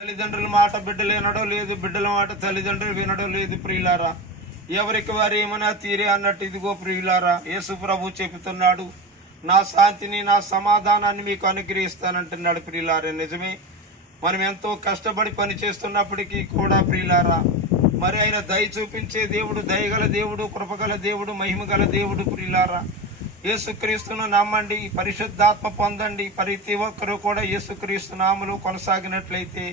తల్లిదండ్రుల మాట బిడ్డలు వినడం లేదు బిడ్డల మాట తల్లిదండ్రులు వినడం లేదు ప్రియులారా. ఎవరికి వారు ఏమైనా తీరే అన్నట్టు ఇదిగో ప్రియులారా యేసు ప్రభు చెబుతున్నాడు నా శాంతిని నా సమాధానాన్ని మీకు అనుగ్రహిస్తానంటున్నాడు ప్రియులారా. నిజమే మనం ఎంతో కష్టపడి పని చేస్తున్నప్పటికీ కూడా ప్రియులారా మరి ఆయన దయ చూపించే దేవుడు దయగల దేవుడు కృపగల దేవుడు మహిమగల దేవుడు ప్రియులారా. యేసుక్రీస్తును నమ్మండి పరిశుద్ధాత్మ పొందండి ప్రతి ఒక్కరూ కూడా యేసుక్రీస్తు నామలు కొనసాగినట్లయితే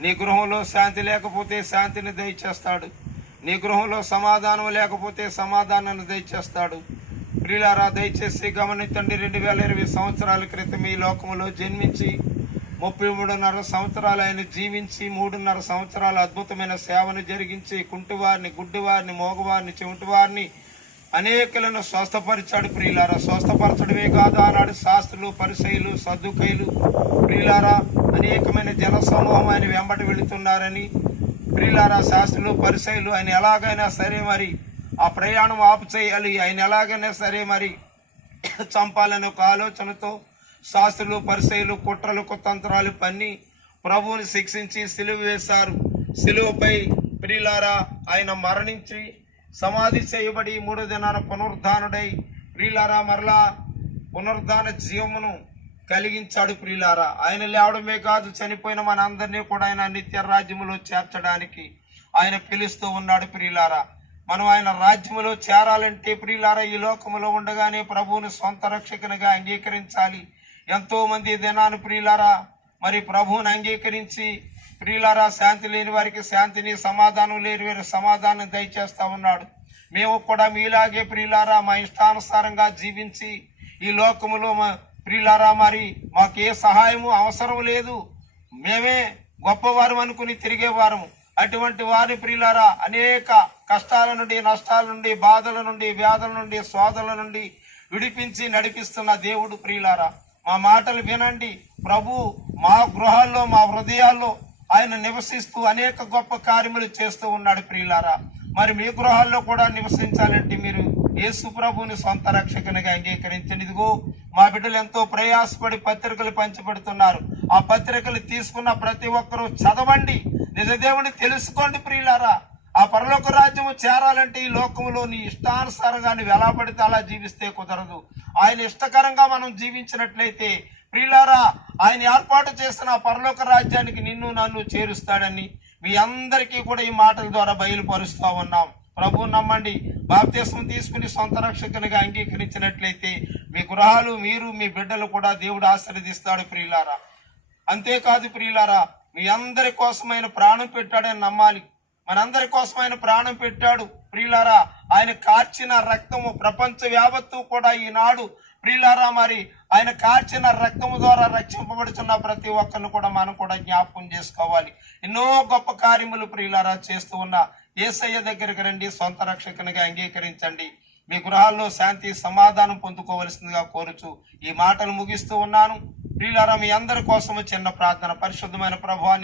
నీ గృహంలో శాంతి లేకపోతే శాంతిని దయచేస్తాడు. నీ గృహంలో సమాధానం లేకపోతే సమాధానాన్ని దయచేస్తాడు. ప్రియులారా దయచేసి గమనించండి రెండు వేల ఇరవై సంవత్సరాల క్రితం ఈ లోకములో జన్మించి ముప్పై మూడున్నర సంవత్సరాలు ఆయన జీవించి మూడున్నర సంవత్సరాలు అద్భుతమైన సేవను జరిగించి కుంటివారిని గుడ్డివారిని మోగవారిని చెవిటివారిని అనేకులను స్వస్థపరిచాడు ప్రియులారా స్వస్థపరచడమే కాదు ఆనాడు శాస్త్రులు పరిసయులు సర్దుకైలు ప్రియులారా అనేకమైన జన సమూహం ఆయన వెంబడి వెళుతున్నారని ప్రియులారా శాస్త్రులు పరిసయులు ఆయన ఎలాగైనా సరే మరి ఆ ప్రయాణం ఆపు చేయాలి. ఆయన ఎలాగైనా సరే మరి చంపాలనే ఒక ఆలోచనతో శాస్త్రులు పరిసయులు కుట్రలు కుతంత్రాలు పన్ని ప్రభువుని శిక్షించి సిలువ వేశారు. సిలువపై ప్రియులారా ఆయన మరణించి సమాధి చేయబడి మూడు దినాల పునరుద్ధానుడై ప్రియులారా మరలా పునరుద్ధాన జీవమును కలిగించాడు ప్రియులారా. ఆయన లేవడమే కాదు చనిపోయిన మన అందరినీ కూడా ఆయన నిత్య రాజ్యములో చేర్చడానికి ఆయన పిలుస్తూ ఉన్నాడు ప్రియులారా. మనం ఆయన రాజ్యములో చేరాలంటే ప్రియులారా ఈ లోకములో ఉండగానే ప్రభువుని సొంత రక్షకునిగా అంగీకరించాలి. ఎంతో మంది దినాను ప్రియులారా మరి ప్రభువుని అంగీకరించి ప్రియులారా శాంతి లేని వారికి శాంతిని సమాధానం లేని వారి సమాధానం దయచేస్తా ఉన్నాడు. మేము కూడా మీలాగే ప్రియులారా మా ఇష్టానుసారంగా జీవించి ఈ లోకములో మా- ప్రియులారా మరి మాకే సహాయము అవసరం లేదు. మేమే గొప్పవారం అనుకుని తిరిగేవారము. అటువంటి వారి ప్రియులారా అనేక కష్టాల నుండి నష్టాల నుండి బాధల నుండి వ్యాధుల నుండి స్వాదల నుండి విడిపించి నడిపిస్తున్న దేవుడు ప్రియులారా. మా మాటలు వినండి. ప్రభు మా గృహాల్లో మా హృదయాల్లో ఆయన నివసిస్తూ అనేక గొప్ప కార్యములు చేస్తూ ఉన్నాడు ప్రియులారా. మరి మీ గృహాల్లో కూడా నివసించాలంటే మీరు యేసు ప్రభుని సొంత రక్షకునిగా అంగీకరించండి. ఇదిగో మా బిడ్డలు ఎంతో ప్రయాసపడి పత్రికలు పంచిపెడుతున్నారు ఆ పత్రికలు తీసుకున్న ప్రతి ఒక్కరూ చదవండి. నిజదేవుని తెలుసుకోండి ప్రియులారా. ఆ పరలోక రాజ్యము చేరాలంటే ఈ లోకంలో నీ ఇష్టానుసారంగా నువ్వు ఎలా పడితే అలా జీవిస్తే కుదరదు. ఆయన ఇష్టకరంగా మనం జీవించినట్లయితే ప్రియులారా ఆయన ఏర్పాటు చేసిన ఆ పరలోక రాజ్యానికి నిన్ను నన్ను చేరుస్తాడని మీ అందరికీ కూడా ఈ మాటల ద్వారా బయలుపరుస్తూ ఉన్నాం. ప్రభు నమ్మండి. బాప్తీసం తీసుకుని సొంత రక్షకునిగా అంగీకరించినట్లయితే మీ గృహాలు మీరు మీ బిడ్డలు కూడా దేవుడు ఆశీర్వదిస్తాడు ప్రియులారా. అంతేకాదు ప్రియులారా మీ అందరి కోసమైన ప్రాణం పెట్టాడని నమ్మాలి. మనందరి కోసమైన ప్రాణం పెట్టాడు ప్రియులారా. ఆయన కార్చిన రక్తము ప్రపంచ యావత్తు కూడా ఈనాడు ప్రియులారా మరి ఆయన కార్చిన రక్తము ద్వారా రక్షింపబడుతున్న ప్రతి ఒక్కరిని కూడా మనం కూడా జ్ఞాపకం చేసుకోవాలి. ఎన్నో గొప్ప కార్యములు ప్రియులారా చేస్తూ ఉన్న ఏసయ్య దగ్గరికి రండి సొంత రక్షకునిగా అంగీకరించండి. మీ గృహాల్లో శాంతి సమాధానం పొందుకోవలసిందిగా కోరుచు ఈ మాటలు ముగిస్తూ ఉన్నాను. ప్రియులారా మీ అందరి కోసము చిన్న ప్రార్థన పరిశుద్ధమైన ప్రభావాన్ని